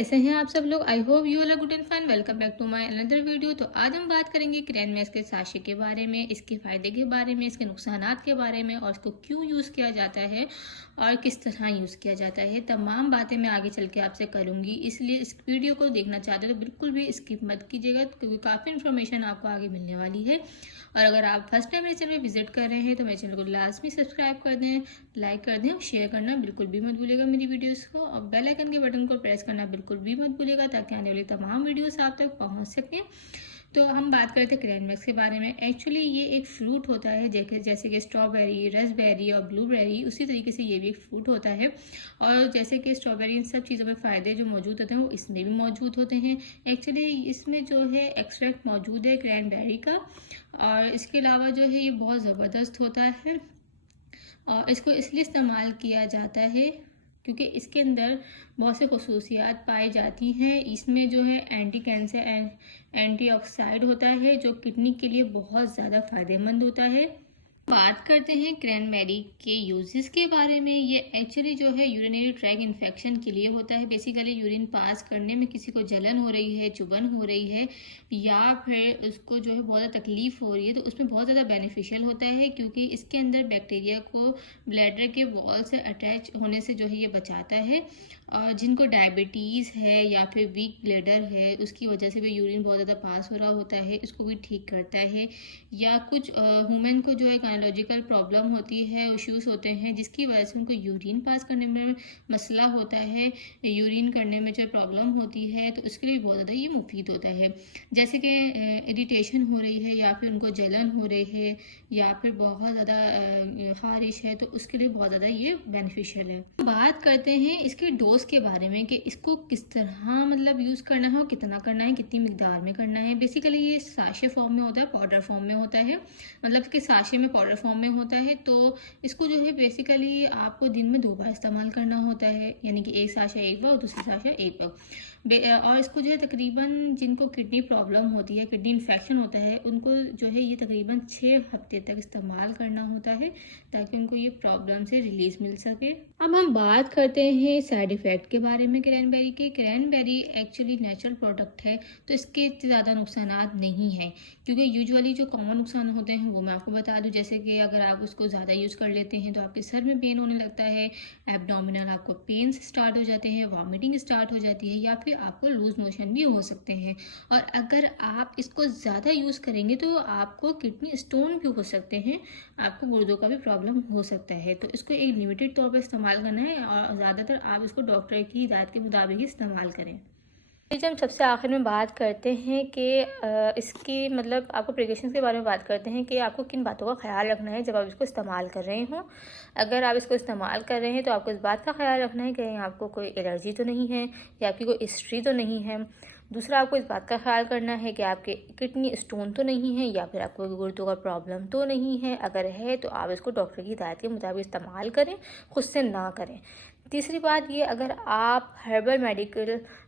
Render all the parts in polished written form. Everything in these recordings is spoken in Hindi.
कैसे हैं आप सब लोग। I hope you all are good and fine. Welcome back to my another video. तो आज हम बात करेंगे क्रेनमैक्स के साशे के बारे में, इसके फ़ायदे के बारे में, इसके नुकसानात के बारे में और इसको क्यों यूज़ किया जाता है और किस तरह यूज़ किया जाता है। तमाम बातें मैं आगे चल के आपसे करूँगी, इसलिए इस वीडियो को देखना चाहते हो तो बिल्कुल भी स्किप मत कीजिएगा, क्योंकि काफ़ी इन्फॉर्मेशन आपको आगे मिलने वाली है। और अगर आप फर्स्ट टाइम मेरे चैनल पर विजिट कर रहे हैं तो मेरे चैनल को लाजमी सब्सक्राइब कर दें, लाइक कर दें और शेयर करना बिल्कुल भी मत भूलिएगा मेरी वीडियोस को, और बेल आइकन के बटन को प्रेस करना बिल्कुल भी मत भूलिएगा ताकि आने वाली तमाम वीडियोस आप तक पहुंच सकें। तो हम बात करते हैं क्रेनमैक्स के बारे में। एक्चुअली ये एक फ्रूट होता है, जैसे कि स्ट्रॉबेरी, रसबेरी और ब्लूबेरी, उसी तरीके से ये भी एक फ्रूट होता है। और जैसे कि स्ट्रॉबेरी, इन सब चीज़ों में फ़ायदे जो मौजूद होते हैं वो इसमें भी मौजूद होते हैं। एक्चुअली इसमें जो है एक्सट्रैक्ट मौजूद है क्रैनबेरी का, और इसके अलावा जो है ये बहुत ज़बरदस्त होता है। और इसको इसलिए इस्तेमाल किया जाता है क्योंकि इसके अंदर बहुत से खसूसियात पाई जाती हैं। इसमें जो है एंटी कैंसर एंटीऑक्सीडेंट होता है जो किडनी के लिए बहुत ज़्यादा फायदेमंद होता है। बात करते हैं क्रैनबेरी के यूजेस के बारे में। ये एक्चुअली जो है यूरिनरी ट्रैक इन्फेक्शन के लिए होता है। बेसिकली यूरिन पास करने में किसी को जलन हो रही है, चुभन हो रही है, या फिर उसको जो है बहुत ज़्यादा तकलीफ हो रही है, तो उसमें बहुत ज़्यादा बेनिफिशियल होता है, क्योंकि इसके अंदर बैक्टीरिया को ब्लैडर के वॉल से अटैच होने से जो है ये बचाता है। और जिनको डायबिटीज़ है या फिर वीक ब्लैडर है, उसकी वजह से भी यूरिन बहुत ज़्यादा पास हो रहा होता है, इसको भी ठीक करता है। या कुछ वुमेन को जो है गायनोलॉजिकल प्रॉब्लम होती है, इश्यूज होते हैं, जिसकी वजह से उनको यूरिन पास करने में मसला होता है, यूरिन करने में जो प्रॉब्लम होती है, तो उसके लिए बहुत ज़्यादा ये मुफीद होता है। जैसे कि इरिटेशन हो रही है, या फिर उनको जलन हो रही है, या फिर बहुत ज़्यादा खारिश है, तो उसके लिए बहुत ज़्यादा ये बेनिफिशियल है। बात करते हैं इसके डोज के बारे में कि इसको किस तरह मतलब यूज़ करना है और कितना करना है, कितनी मिकदार में करना है। बेसिकली ये साशे फॉर्म में होता है, पाउडर फॉर्म में होता है, मतलब कि साशे में पाउडर फॉर्म में होता है। तो इसको जो है बेसिकली आपको दिन में 2 बार इस्तेमाल करना होता है, यानी कि एक साशा एक बार और दूसरी साशा एक बार। और इसको जो है तकरीबन जिनको किडनी प्रॉब्लम होती है, किडनी इन्फेक्शन होता है, उनको जो है ये तकरीबन 6 हफ्ते तक इस्तेमाल करना होता है ताकि उनको ये प्रॉब्लम से रिलीज मिल सके। अब हम बात करते हैं साइड इफ़ेक्ट के बारे में क्रैनबेरी के। क्रैनबेरी एक्चुअली नेचुरल प्रोडक्ट है, तो इसके ज़्यादा नुकसानात नहीं हैं, क्योंकि यूजुअली जो कॉमन नुकसान होते हैं वो मैं आपको बता दूं। जैसे कि अगर आप उसको ज़्यादा यूज़ कर लेते हैं तो आपके सर में पेन होने लगता है, एब्डोमिनल आपको पेन स्टार्ट हो जाते हैं, वॉमिटिंग स्टार्ट हो जाती है, या फिर आपको लूज मोशन भी हो सकते हैं। और अगर आप इसको ज़्यादा यूज़ करेंगे तो आपको किडनी स्टोन भी हो सकते हैं, आपको गुर्दों का भी प्रॉब्लम हो सकता है। तो इसको एक लिमिटेड तौर पर इस्तेमाल करना है, और ज़्यादातर आप इसको डॉक्टर की हिदायत के मुताबिक ही इस्तेमाल करें। जब हम सबसे आखिर में बात करते हैं कि इसकी मतलब आपको प्रिकॉशंस के बारे में बात करते हैं कि आपको किन बातों का ख्याल रखना है जब आप इसको इस्तेमाल कर रहे हों। अगर आप इसको इस्तेमाल कर रहे हैं तो आपको इस बात का ख्याल रखना है कि आपको कोई एलर्जी तो नहीं है, या आपकी कोई हिस्ट्री तो नहीं है। दूसरा, आपको इस बात का ख्याल करना है कि आपके किडनी स्टोन तो नहीं है, या फिर आपको गुर्दों का प्रॉब्लम तो नहीं है। अगर है तो आप इसको डॉक्टर की हिदायत के मुताबिक इस्तेमाल करें, खुद से ना करें। तीसरी बात ये, अगर आप हर्बल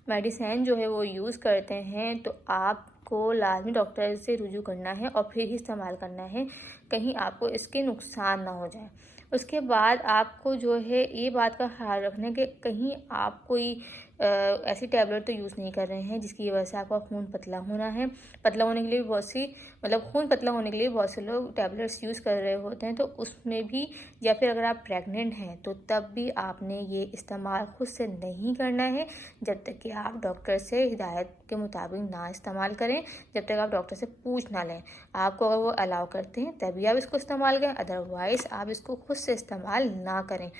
मेडिसिन जो है वो यूज़ करते हैं तो आपको लाजमी डॉक्टर से रुजू करना है और फिर ही इस्तेमाल करना है, कहीं आपको इसके नुकसान ना हो जाए। उसके बाद आपको जो है ये बात का ख्याल रखना है कि कहीं आप कोई ऐसी टैबलेट तो यूज़ नहीं कर रहे हैं जिसकी वजह से आपका खून पतला होना है। पतला होने के लिए बहुत सी मतलब खून पतला होने के लिए बहुत से लोग टैबलेट्स यूज़ कर रहे होते हैं, तो उसमें भी, या फिर अगर आप प्रेग्नेंट हैं तो तब भी आपने ये इस्तेमाल खुद से नहीं करना है जब तक कि आप डॉक्टर से हिदायत के मुताबिक ना इस्तेमाल करें, जब तक आप डॉक्टर से पूछ ना लें। आपको अगर वो अलाउ करते हैं तभी आप इसको इस्तेमाल करें, अदरवाइज़ आप इसको खुद से इस्तेमाल ना करें।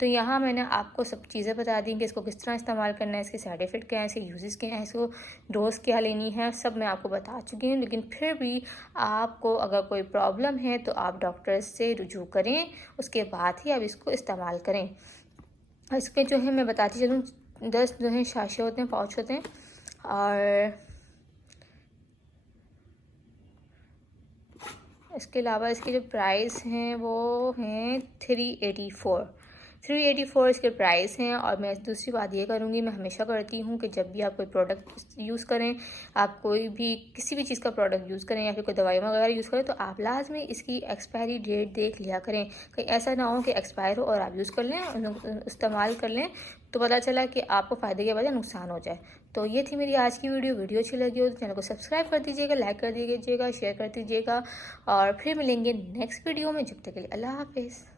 तो यहाँ मैंने आपको सब चीज़ें बता दी कि इसको किस तरह इस्तेमाल करना है, इसके साइड इफ़ेक्ट क्या है, इसके यूजेस क्या हैं, इसको डोज क्या लेनी है, सब मैं आपको बता चुकी हूँ। लेकिन फिर भी आपको अगर कोई प्रॉब्लम है तो आप डॉक्टर से रुजू करें, उसके बाद ही आप इसको इस्तेमाल करें। इसके जो है मैं बताती चलूँ, 10 जो है साशे होते हैं, पाउच होते हैं, और इसके अलावा इसके जो प्राइस हैं वो हैं 384। 384 इसके प्राइस हैं। और मैं दूसरी बात ये करूँगी, मैं हमेशा करती हूँ कि जब भी आप कोई प्रोडक्ट यूज़ करें, आप कोई भी किसी भी चीज़ का प्रोडक्ट यूज़ करें या फिर कोई दवाई वगैरह यूज़ करें, तो आप लाजमी इसकी एक्सपायरी डेट देख लिया करें। कहीं ऐसा ना हो कि एक्सपायर हो और आप यूज़ कर लें, इस्तेमाल कर लें, तो पता चला कि आपको फ़ायदे के बजाय नुकसान हो जाए। तो ये थी मेरी आज की वीडियो अच्छी लगी हो तो चैनल को सब्सक्राइब कर दीजिएगा, लाइक कर दीजिएगा, शेयर कर दीजिएगा। और फिर मिलेंगे नेक्स्ट वीडियो में। जब तक के लिए अल्लाह हाफिज़।